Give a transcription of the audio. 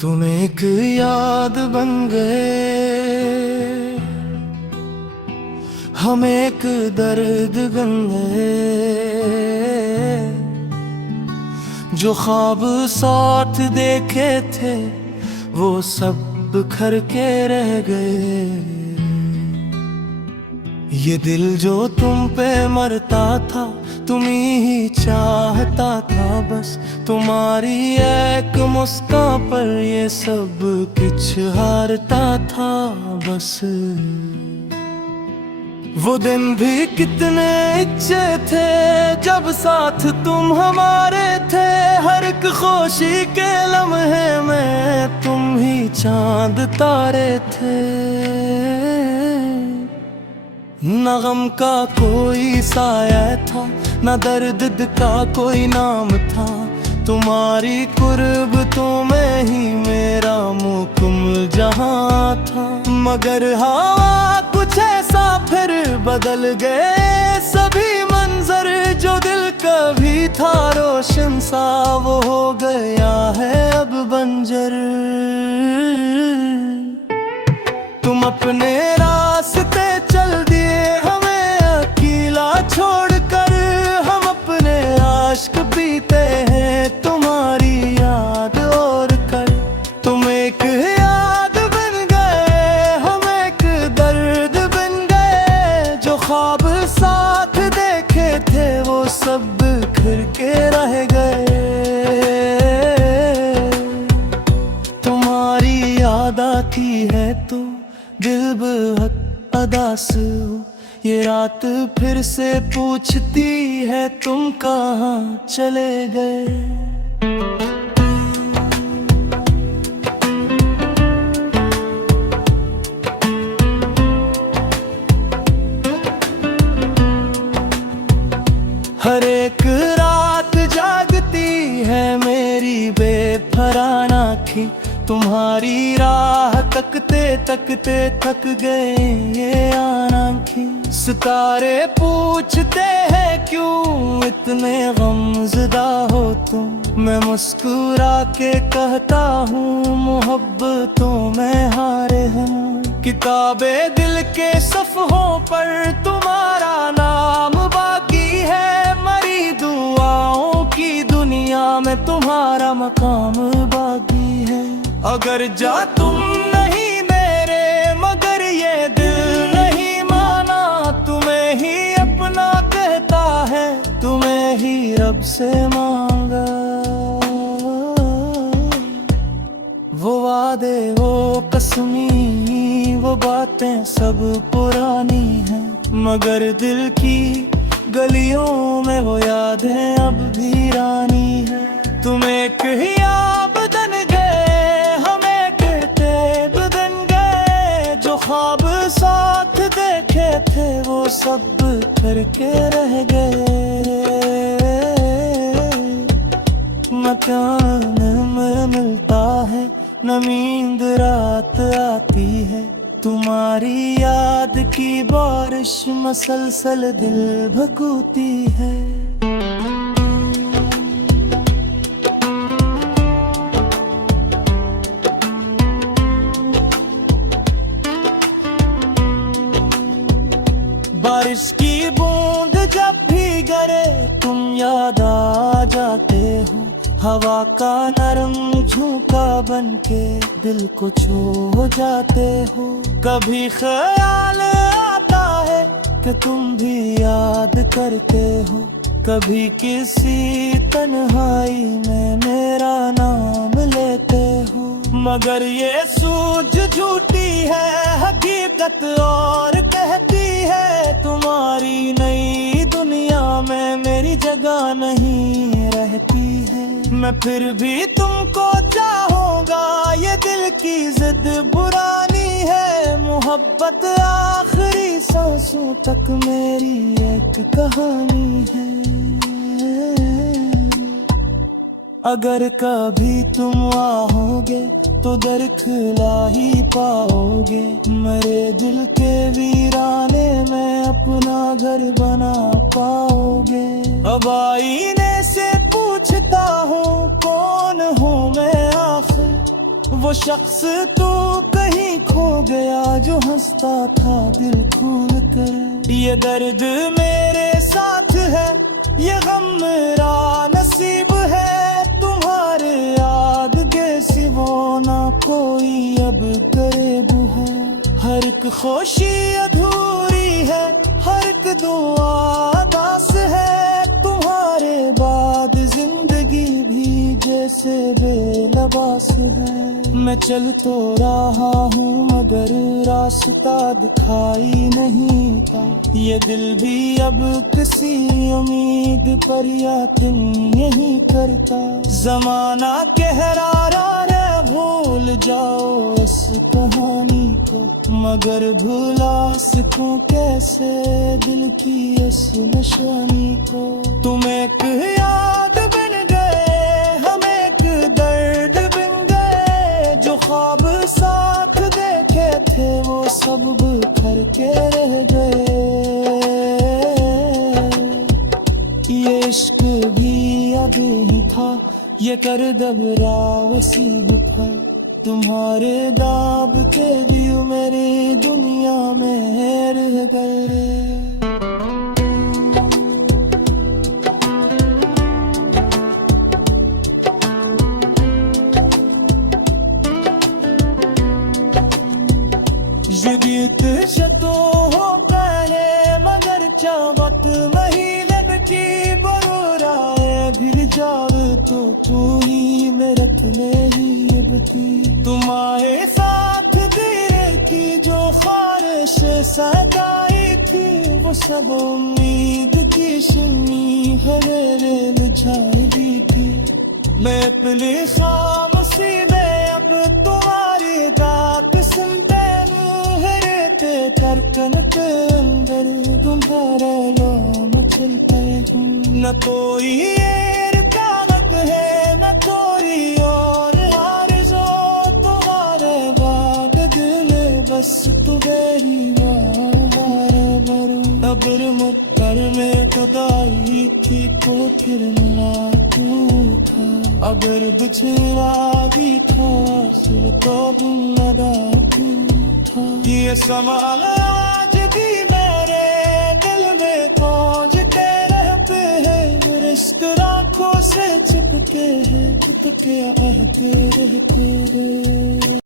तुम एक याद बन गए, हम एक दर्द बन गए। जो ख्वाब साथ देखे थे वो सब बिखर के रह गए। ये दिल जो तुम पे मरता था, तुम्ही ही चाहता था बस। तुम्हारी एक मुस्कान पर ये सब कुछ हारता था बस। वो दिन भी कितने अच्छे थे जब साथ तुम हमारे थे। हर एक खुशी के लम्हे में तुम ही चांद तारे थे। न गम का कोई साया था, न दर्द का कोई नाम था। तुम्हारी कुर्बतों में ही मेरा मुकम्मल जहां था। मगर हवा कुछ ऐसा फिर बदल गए सभी मंजर। जो दिल कभी था रोशन सा वो हो गया है अब बंजर। तुम अपने रास्ते चल दिए हमें अकेला छोड़कर। हम अपने आश्क पीते हैं तुम्हारी याद और कर। तुम एक याद बन गए, हम एक दर्द बन गए। जो ख्वाब साथ देखे थे वो सब बिखर के रह गए। तुम्हारी याद आती है तो दिल बेहद उदास हो। ये रात फिर से पूछती है तुम कहाँ चले गए। हर एक रात जागती है मेरी बेफरान आँखें। तुम्हारी राह तकते तकते थक गए ये आँखें। सितारे पूछते हैं क्यों इतने गमज़दा हो तुम। मैं मुस्कुरा के कहता हूँ मोहब्बतों में हारे हैं। किताबे दिल के सफ़हों पर तुम्हारा नाम बाकी है। मरी दुआओं की दुनिया में तुम्हारा मकाम बाकी है। अगर जा तुम नहीं मेरे मगर ये दिल नहीं माना। तुम्हें ही अपना कहता है, तुम्हें ही रब से मांगा। वो वादे वो कसमी वो बातें सब पुरानी हैं। मगर दिल की गलियों में वो यादें अब भी रानी है। तुम एक ही याद बन गए, हम एक तेब बन गए। जो ख्वाब साथ देखे थे वो सब करके रह गए। न प्यार में मिलता है न नींद रात आती है। तुम्हारी याद की बारिश मसलसल दिल भकूती है। बारिश की बूंद जब भी गिरे तुम याद आ जाते हो। हवा का नरम झोंका बनके दिल को छू जाते हो। कभी ख्याल आता है कि तुम भी याद करते हो। कभी किसी तन्हाई में मेरा नाम लेते हो। मगर ये सूझ झूठी है हकीकत और कहती है तुम्हारी नई दुनिया में मेरी जगह नहीं रहती है। मैं फिर भी तुमको चाहूँगा, ये दिल की जिद पुरानी है। मोहब्बत आखिरी सांसों तक मेरी एक कहानी है। अगर कभी तुम आओगे तो दरखला ही पाओगे। मेरे दिल के वीराने में अपना घर बना पाओगे। अब आईने से पूछता हूँ कौन हूँ मैं आखिर। वो शख्स तो कहीं खो गया जो हंसता था दिल खोल कर। ये दर्द मेरे साथ है, ये गम मेरा नसीब है, तुम्हारे याद के सिवा ना कोई अब करीब है। हर एक खुशी अधूरी है, हर एक दुआ दास है, तुम्हारे बाद जिंदगी भी जैसे बेलबास है। मैं चल तो रहा हूँ मगर रास्ता दिखाई नहीं था, ये दिल भी अब किसी उम्मीद पर यकीन नहीं करता। जमाना कह रहा है भूल जाओ इस कहानी को, मगर भुला सकूं कैसे दिल की इस निशानी को। तुम एक याद बन गए, हम एक दर्द बन गए, जो ख्वाब साथ देखे थे वो सब बिखर के रह गए। ये इश्क भी अब ही था, ये कर दबरा वसीब था, तुम्हारे दाब के लिए मेरी दुनिया में रह गए। जिद्द तो हो पहले मगर चावत महीने की बरूराए फिर जावे तो तू ही मेरे मेरी बती। तुम्हारे साथ तेरे की जो ख्वाहिश सगाई थी, वो सब उम्मीद की सुनी हवेरे बुझाई दी थी। मैं अपनी खामोशी में अब तुम्हारी बात सुनते ते धड़कन के अंदर तुम्हारा नाम चलता है। न कोई रुकावट है न कोई और आरज़ू, तुम्हारे बाद दिल बस तुम्हारी मारे भरू। अगर मुक्कर में खुदाई थी तो फिर मिला क्यों था, अगर बिछड़ा भी था तो लगा क्यों था। ये सवाल आज भी मेरे दिल में खोजते रहते हैं, रिश्ते आँखों से चिपके हैं, चिपके रहते हैं।